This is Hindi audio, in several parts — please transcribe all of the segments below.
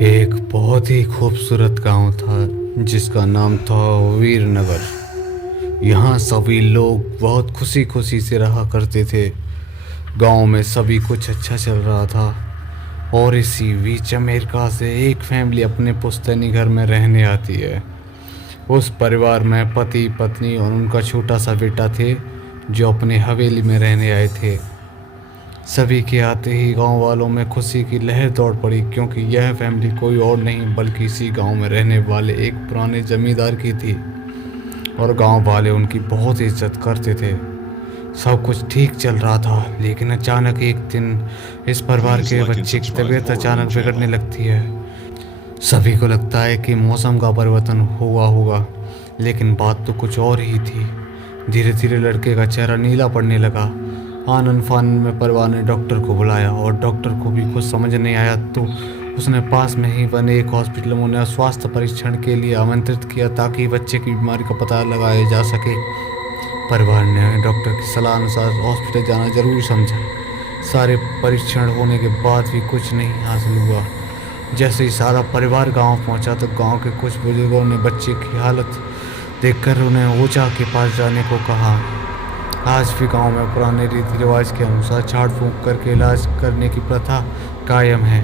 एक बहुत ही खूबसूरत गांव था जिसका नाम था वीरनगर। यहाँ सभी लोग बहुत खुशी खुशी से रहा करते थे। गांव में सभी कुछ अच्छा चल रहा था और इसी बीच अमेरिका से एक फैमिली अपने पुश्तैनी घर में रहने आती है। उस परिवार में पति पत्नी और उनका छोटा सा बेटा थे जो अपने हवेली में रहने आए थे। सभी के आते ही गांव वालों में खुशी की लहर दौड़ पड़ी, क्योंकि यह फैमिली कोई और नहीं बल्कि इसी गांव में रहने वाले एक पुराने जमींदार की थी और गांव वाले उनकी बहुत इज्जत करते थे। सब कुछ ठीक चल रहा था, लेकिन अचानक एक दिन इस परिवार के बच्चे की तबीयत अचानक बिगड़ने लगती है। सभी को लगता है कि मौसम का परिवर्तन हुआ होगा, लेकिन बात तो कुछ और ही थी। धीरे धीरे लड़के का चेहरा नीला पड़ने लगा। आनन फानन में परिवार ने डॉक्टर को बुलाया और डॉक्टर को भी कुछ समझ नहीं आया, तो उसने पास में ही बने एक हॉस्पिटल में उन्हें स्वास्थ्य परीक्षण के लिए आमंत्रित किया ताकि बच्चे की बीमारी का पता लगाया जा सके। परिवार ने डॉक्टर की सलाह अनुसार हॉस्पिटल जाना जरूरी समझा। सारे परीक्षण होने के बाद भी कुछ नहीं हासिल हुआ। जैसे ही सारा परिवार गांव पहुंचा तो गांव के कुछ बुजुर्गों ने बच्चे की हालत देखकर उन्हें ओझा के पास जाने को कहा। आज भी गांव में पुराने रीति रिवाज के अनुसार झाड़ फूंक करके इलाज करने की प्रथा कायम है।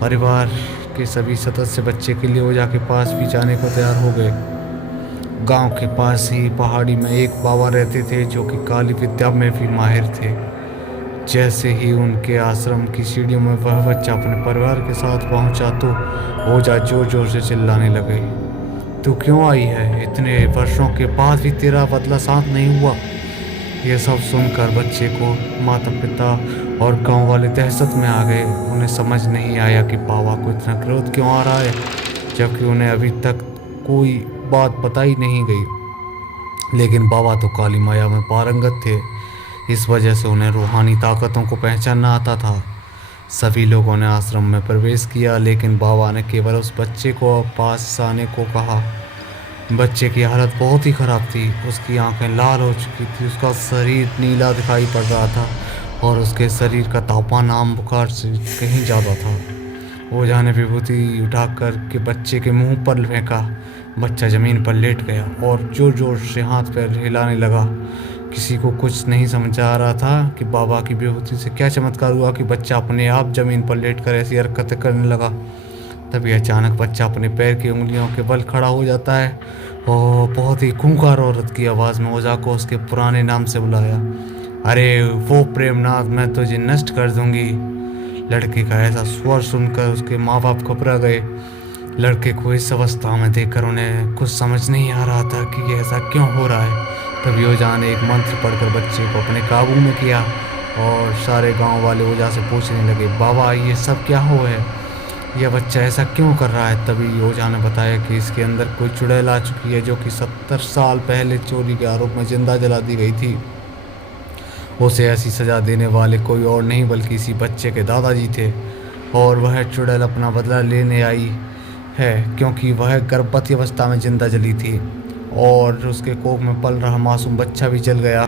परिवार के सभी सदस्य बच्चे के लिए ओझा के पास भी जाने को तैयार हो गए। गांव के पास ही पहाड़ी में एक बाबा रहते थे जो कि काली विद्या में भी माहिर थे। जैसे ही उनके आश्रम की सीढ़ियों में वह बच्चा अपने परिवार के साथ पहुंचा तो ओझा जोर जोर से चिल्लाने लगे, तू क्यों आई है? इतने वर्षों के बाद भी तेरा बदला शांत नहीं हुआ। यह सब सुनकर बच्चे को माता पिता और गांव वाले दहशत में आ गए। उन्हें समझ नहीं आया कि बाबा को इतना क्रोध क्यों आ रहा है, जबकि उन्हें अभी तक कोई बात बताई नहीं गई। लेकिन बाबा तो काली माया में पारंगत थे, इस वजह से उन्हें रूहानी ताकतों को पहचानना आता था। सभी लोगों ने आश्रम में प्रवेश किया, लेकिन बाबा ने केवल उस बच्चे को पास आने को कहा। बच्चे की हालत बहुत ही ख़राब थी। उसकी आंखें लाल हो चुकी थी, उसका शरीर नीला दिखाई पड़ रहा था और उसके शरीर का तापमान आम बुखार से कहीं ज़्यादा था। ओझा ने विभूति उठाकर के बच्चे के मुंह पर फेंका। बच्चा ज़मीन पर लेट गया और जोर जोर से हाथ पैर हिलाने लगा। किसी को कुछ नहीं समझ आ रहा था कि बाबा की विभूति से क्या चमत्कार हुआ कि बच्चा अपने आप ज़मीन पर लेट कर ऐसी हरकतें करने लगा। तभी अचानक बच्चा अपने पैर की उंगलियों के बल खड़ा हो जाता है और बहुत ही खूंखार औरत की आवाज़ में ओझा को उसके पुराने नाम से बुलाया, अरे वो प्रेमनाथ, मैं तुझे नष्ट कर दूंगी। लड़के का ऐसा स्वर सुनकर उसके माँ बाप घबरा गए। लड़के को इस अवस्था में देखकर उन्हें कुछ समझ नहीं आ रहा था कि ये ऐसा क्यों हो रहा है। तभी ओझा ने एक मंत्र पढ़कर बच्चे को अपने काबू में किया और सारे गाँव वाले ओझा से पूछने लगे, बाबा ये सब क्या हो है, यह बच्चा ऐसा क्यों कर रहा है। तभी ओझा ने बताया कि इसके अंदर कोई चुड़ैल आ चुकी है जो कि 70 साल पहले चोरी के आरोप में जिंदा जला दी गई थी। उसे ऐसी सज़ा देने वाले कोई और नहीं बल्कि इसी बच्चे के दादाजी थे और वह चुड़ैल अपना बदला लेने आई है, क्योंकि वह गर्भवती अवस्था में जिंदा जली थी और उसके कोख में पल रहा मासूम बच्चा भी जल गया।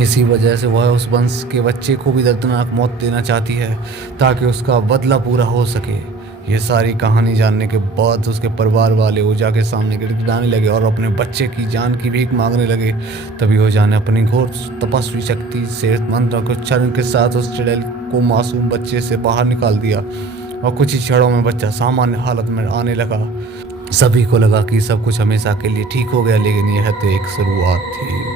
इसी वजह से वह उस वंश के बच्चे को भी दर्दनाक मौत देना चाहती है ताकि उसका बदला पूरा हो सके। ये सारी कहानी जानने के बाद उसके परिवार वाले ओझा के सामने गिड़गिड़ाने लगे और अपने बच्चे की जान की भीख मांगने लगे। तभी ओझा ने अपनी घोर तपस्वी शक्ति से मंत्र के उच्चारण के साथ उस चुड़ैल को मासूम बच्चे से बाहर निकाल दिया और कुछ ही क्षणों में बच्चा सामान्य हालत में आने लगा। सभी को लगा कि सब कुछ हमेशा के लिए ठीक हो गया, लेकिन यह तो एक शुरुआत थी।